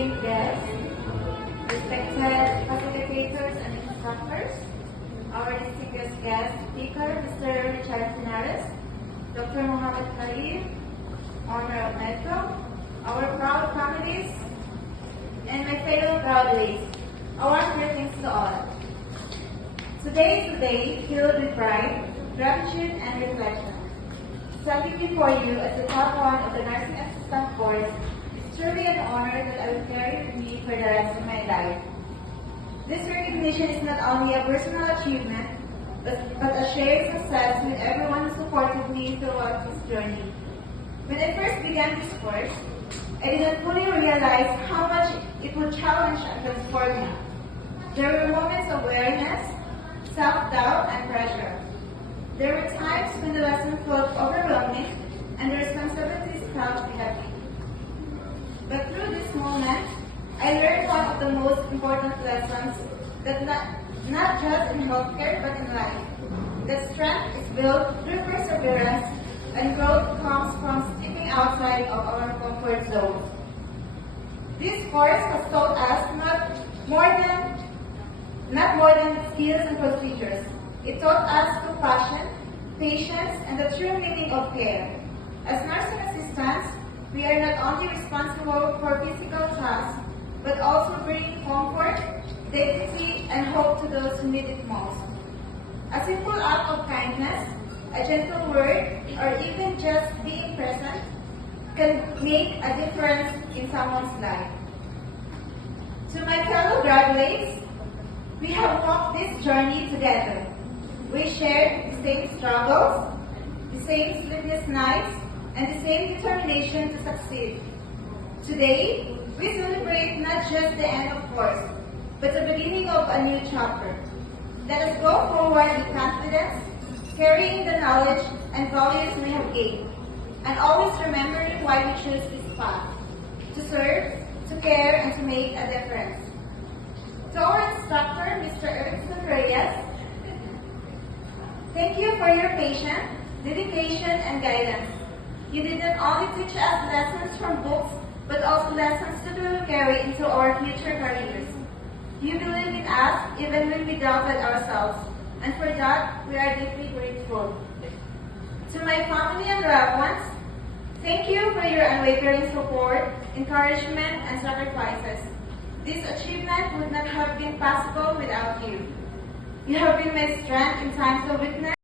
esteemed guests, respected facilitators and instructors, our distinguished guest speaker, Mr. Richard Sinares, Dr. Muhammad Khalil, owner of Metro, our proud families, and my fellow graduates, a warm greetings to all. Today is a day filled with pride, gratitude, and reflection. Standing before you as the top one of the nursing assistant course is truly an honor that I will carry with me for the rest of my life. This recognition is not only a personal achievement, but a shared success with everyone who supported me throughout this journey. When I first began this course, I did not fully realize how much it would challenge and transform me. There were moments of weariness, self-doubt, and pressure. There were times when the lesson felt overwhelming and the responsibilities felt heavy. But through this moment, I learned one of the most important lessons that not just in healthcare but in life. That strength is built through perseverance and growth comes from stepping outside of our comfort zone. This course has taught us not more than skills and procedures. It taught us compassion, patience, and the true meaning of care. As nursing assistants, we are not only responsible for physical tasks, but also bringing comfort, dignity, and hope to those who need it most. A simple act of kindness, a gentle word, or even just being present can make a difference in someone's life. To my fellow graduates, we have walked this journey together. We shared the same struggles, the same sleepless nights, and the same determination to succeed. Today, we celebrate not just the end of course, but the beginning of a new chapter. Let us go forward with confidence, carrying the knowledge and values we have gained, and always remembering why we choose this path: to serve, to care, and to make a difference. To our instructor, Mr. Erickson Reyes, thank you for your patience, dedication, and guidance. You did not only teach us lessons from books, but also lessons that we will carry into our future careers. You believed in us even when we doubted ourselves, and for that, we are deeply grateful. To my family and loved ones, thank you for your unwavering support, encouragement, and sacrifices. This achievement would not have been possible without you. You have been my strength in times of weakness.